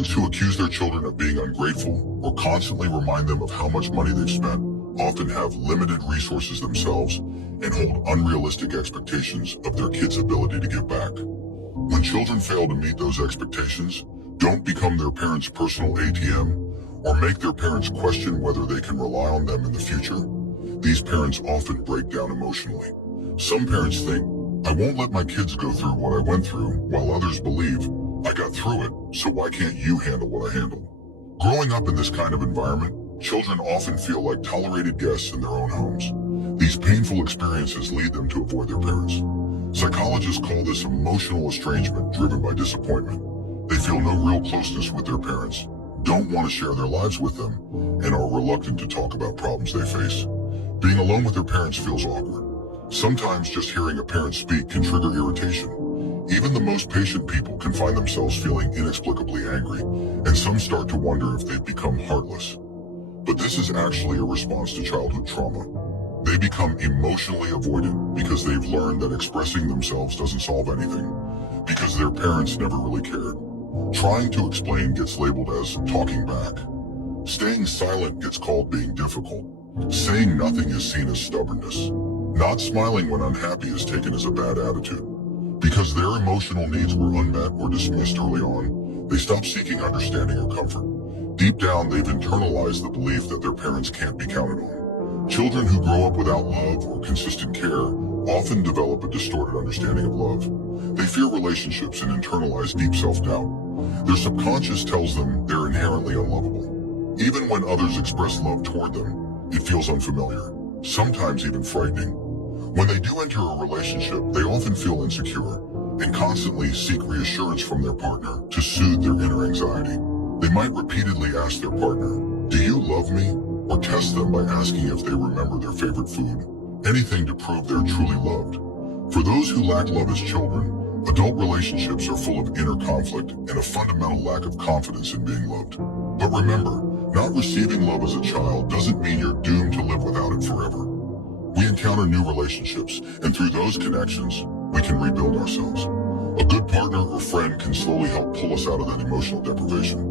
Parents who accuse their children of being ungrateful or constantly remind them of how much money they've spent often have limited resources themselves and hold unrealistic expectations of their kids' ability to give back. When children fail to meet those expectations, don't become their parents' personal ATM, or make their parents question whether they can rely on them in the future, these parents often break down emotionally. Some parents think, I won't let my kids go through what I went through, while others believe, I got through it, so why can't you handle what I handled? Growing up in this kind of environment, children often feel like tolerated guests in their own homes. These painful experiences lead them to avoid their parents. Psychologists call this emotional estrangement driven by disappointment. They feel no real closeness with their parents, don't want to share their lives with them, and are reluctant to talk about problems they face. Being alone with their parents feels awkward. Sometimes just hearing a parent speak can trigger irritation. Even the most patient people can find themselves feeling inexplicably angry, and some start to wonder if they've become heartless. But this is actually a response to childhood trauma. They become emotionally avoidant because they've learned that expressing themselves doesn't solve anything, because their parents never really cared. Trying to explain gets labeled as talking back. Staying silent gets called being difficult. Saying nothing is seen as stubbornness. Not smiling when unhappy is taken as a bad attitude. Because their emotional needs were unmet or dismissed early on, they stop seeking understanding or comfort. Deep down, they've internalized the belief that their parents can't be counted on. Children who grow up without love or consistent care often develop a distorted understanding of love. They fear relationships and internalize deep self-doubt. Their subconscious tells them they're inherently unlovable. Even when others express love toward them, it feels unfamiliar, sometimes even frightening. When they do enter a relationship, they often feel insecure and constantly seek reassurance from their partner to soothe their inner anxiety. They might repeatedly ask their partner, "Do you love me?" or test them by asking if they remember their favorite food, anything to prove they're truly loved. For those who lack love as children, adult relationships are full of inner conflict and a fundamental lack of confidence in being loved. But remember, not receiving love as a child doesn't mean you're doomed to live without it forever. We encounter new relationships, and through those connections, we can rebuild ourselves. A good partner or friend can slowly help pull us out of that emotional deprivation.